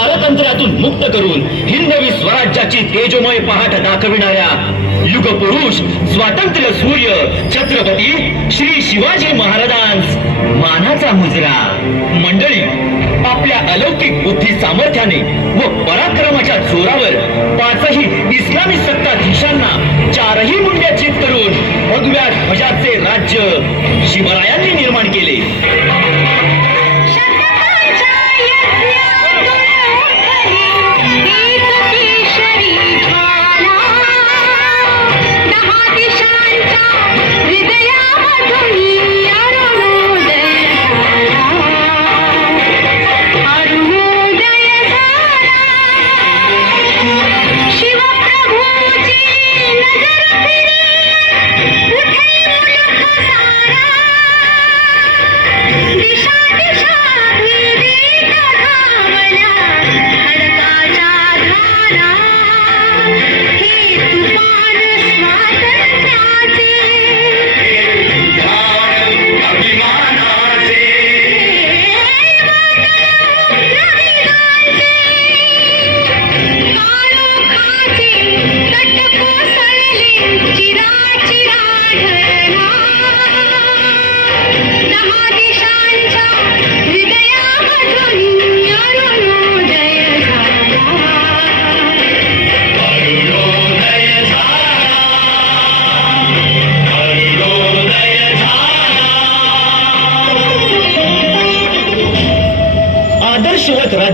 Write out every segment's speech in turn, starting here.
पारतंत्र्यातून मुक्त करून हिंदवी स्वराज्याची तेजोमय पहाट दाखविणाऱ्या युग पुरुष स्वातंत्र्य सूर्य छत्रपती श्री शिवाजी महाराजांस मानाचा मुजरा. मंडळी आपल्या अलौकिक बुद्धी सामर्थ्याने व पराक्रमाच्या जोरावर पाचही इस्लामी सत्ताधीशांना चारही मुंड्या चित करून भगव्या ध्वजाचे राज्य शिवरायांनी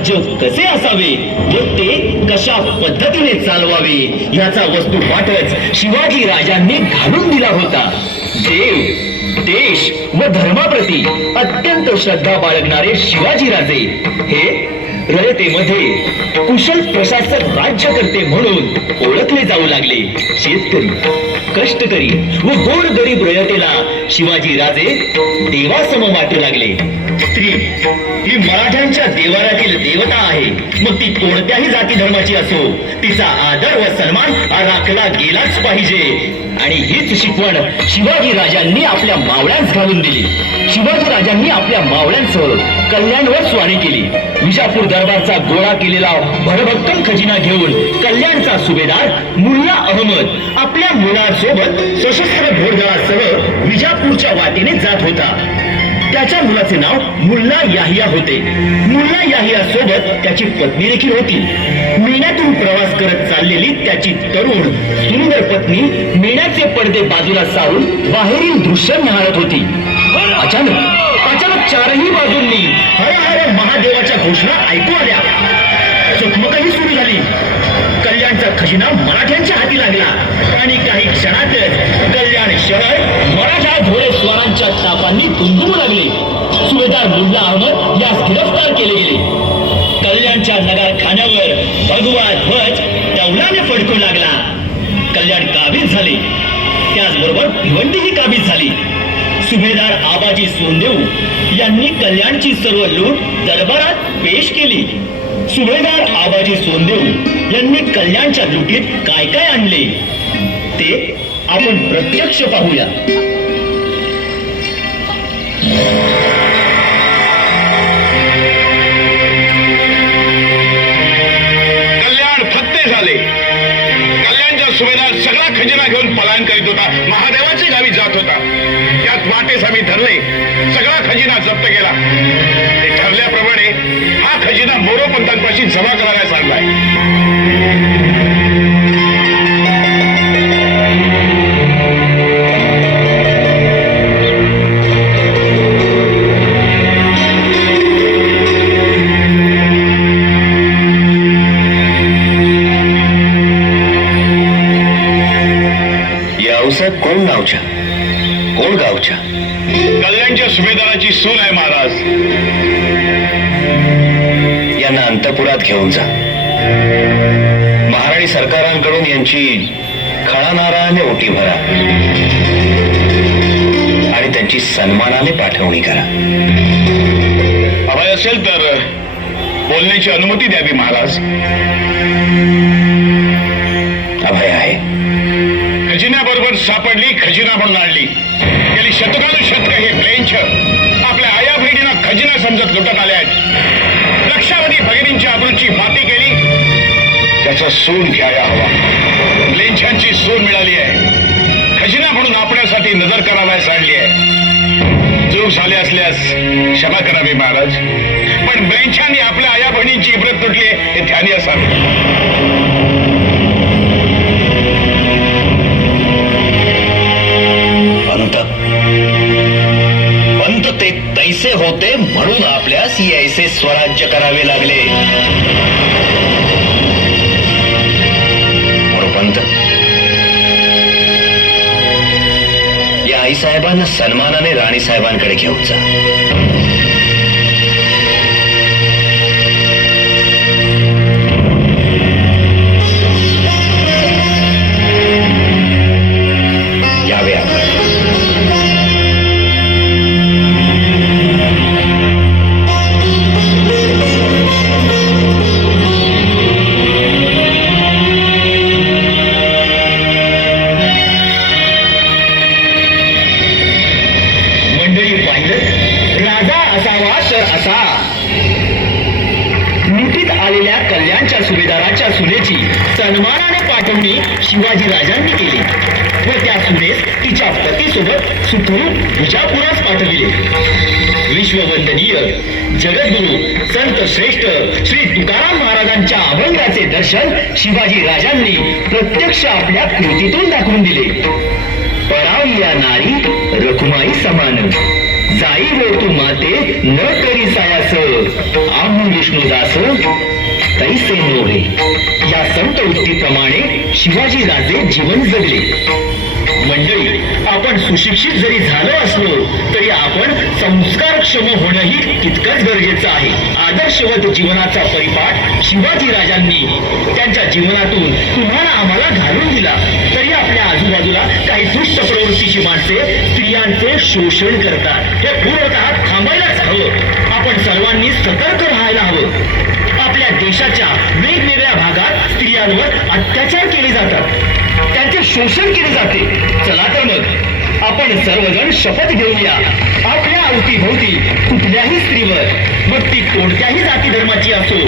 राज्य कसे असावे? व ते कशा पद्धतीने चालवावे? याचा वस्तू पाठच शिवाजी राजांनी घालून दिला होता. देव देश व धर्माप्रती अत्यंत श्रद्धा बाळगणारे शिवाजी राजे. हे रयतेमध्ये कुशल प्रशासक राज्यकर्ते म्हणून ओळखले जाऊ लागले. शेतकरी कष्टकरी व गोर गरीब रयतेला शिवाजी राजे देवासम वाटू लागले. स्त्री ही मराठ्यांच्या देवाऱ्यातील देवता आहे. मग ती कोणत्याही जाती धर्माची असो तिचा आदर व सन्मान राखला गेलाच पाहिजे. आणि हीच शिकवण शिवाजी राजांनी आपल्या मावळ्यांस घालून दिली. शिवाजी राजांनी आपल्या मावळ्यांसह कल्याणवर स्वारी केली. विजापूर दरबारचा गोळा केलेला भरभक्कम खजिना घेऊन कल्याणचा सुभेदार मुल्ला अहमद आपल्या मुलासोबत सशस्त्र घोडदळासह विजापूरच्या वाटेने जात होता. त्याच्या मुलाचे नाव मुल्ला याहिया होते. मुल्ला याहिया सोबत त्याची पत्नी देखील होती. मेण्यातून प्रवास करत चाललेली त्याची तरुण सुंदर पत्नी मेण्याचे पडदे बाजूला सारून बाहेरील दृश्य निहाळत होती. अचानक अचानक चारही बाजूंनी हर हर महादेवाच्या घोषणा ऐकू आल्या. चकमकही सुरू झाली. कल्याणचा खजिना मराठ्यांच्या हाती लागला. आणि काही क्षणातच कल्याण शहर मराठा घोडेस्वारांच्या तापांनी तुंबू लागले. सुभेदार मुल्ला अहमद यास गिरफ्तार केले गेले. कल्याणच्या नगारखान्यावर भगवा ध्वज डौलाने फडकू लागला. कल्याण काबीज झाले. त्याचबरोबर भिवंडीही काबीज झाली. सुभेदार आबाजी सोनदेव यांनी कल्याणची सर्व लूट दरबारात पेश केली. सुभेदार आबाजी सोनदेव यांनी कल्याणच्या लुटीत काय काय आणले? ते आपण प्रत्यक्ष पाहूया. सुभेदार सगळा खजिना घेऊन पलायन करीत होता. महादेवाची गावी जात होता. त्यात वाटेस आम्ही धरले. सगळा खजिना जप्त केला. ते ठरल्याप्रमाणे हा खजिना मोरोपंतांपाशी जमा करायला सांगलाय. अंतपुरात घेऊन जा. महाराणी सरकारांकडून यांची खळानाराने ओटी भरा. आणि त्यांची सन्मानाने पाठवणी करा. हवाय असेल तर बोलण्याची अनुमती द्यावी महाराज. अभय आहे. खजिन्याबरोबर सापडली खजिना म्हणून आणली. गेली शतकानुशतक हे ब्लेंच आपल्या आया बहिणींना खजिना समजत लुटत आले आहेत त्याचा सून घ्यायला हवा. ब्लेंछांची सून मिळाली आहे. खजिना म्हणून आपल्यासाठी नजर करावयास आणली आहे. चूक झाली असल्यास क्षमा करावी महाराज. पण ब्लेंछांनी आपल्या आया बहिणींची इब्रत तुटली आहे हे ध्यानी असावे. पंत ते तैसे होते म्हणून आपल्यास यायचे स्वराज्य करावे लागले. साहेबांना सन्मानाने राणी साहेबांकडे घेऊन जा. शिवाजी राजांनी केली. व त्या सुनेस तिच्या पतीसोबत सुखरूप विजापुरास पाठविले. विश्ववंदनीय जगद्गुरु संत श्रेष्ठ श्री तुकाराम महाराजांच्या अभंगाचे दर्शन शिवाजी राजांनी प्रत्यक्ष आपल्या कृतीतून दाखवून दिले. पराई या नारी रखुमाई समान. जाई व तू माते न करी सायास आम्ही विष्णुदास तैसे नोहे या संत उक्तीप्रमाणे शिवाजी राजे जीवन जगले. मंडळी आपण सुशिक्षित जरी झालो असलो तरी आपण संस्कारक्षम होणंही तितकंच गरजेचं आहे. आदर्शवत जीवनाचा परिपाठ शिवाजी राजांनी त्यांच्या जीवनातून तुम्हाला आम्हाला घालून दिला. तरी आपल्या आजूबाजूला काही दुष्ट प्रवृत्तीची माणसे स्त्रियांचे शोषण करतात. हे पूर्णतः थांबायलाच हवं. आपण सर्वांनी सतर्क राहायला हवं. आपल्या देशाच्या वेगवेगळ्या भागात स्त्रियांवर अत्याचार केले जातात. त्यांचे शोषण केले जाते. चला तर मग. आपण सर्वजण शपथ घेऊया. आपल्या अवतीभोवती कुठल्याही स्त्रीवर मग ती कोणत्याही जाती धर्माची असो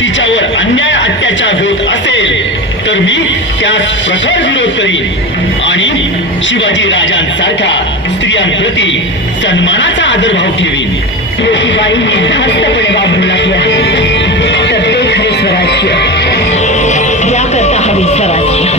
तिच्यावर अन्याय अत्याचार होत असेल तर मी त्यास प्रखर विरोध करीन. आणि शिवाजी राजांसारखा स्त्रियांप्रती सन्मानाचा आदरभाव ठेवीन. लागल्या. तर ते खरे स्वराज्य. याकरता हवे स्वराज्य.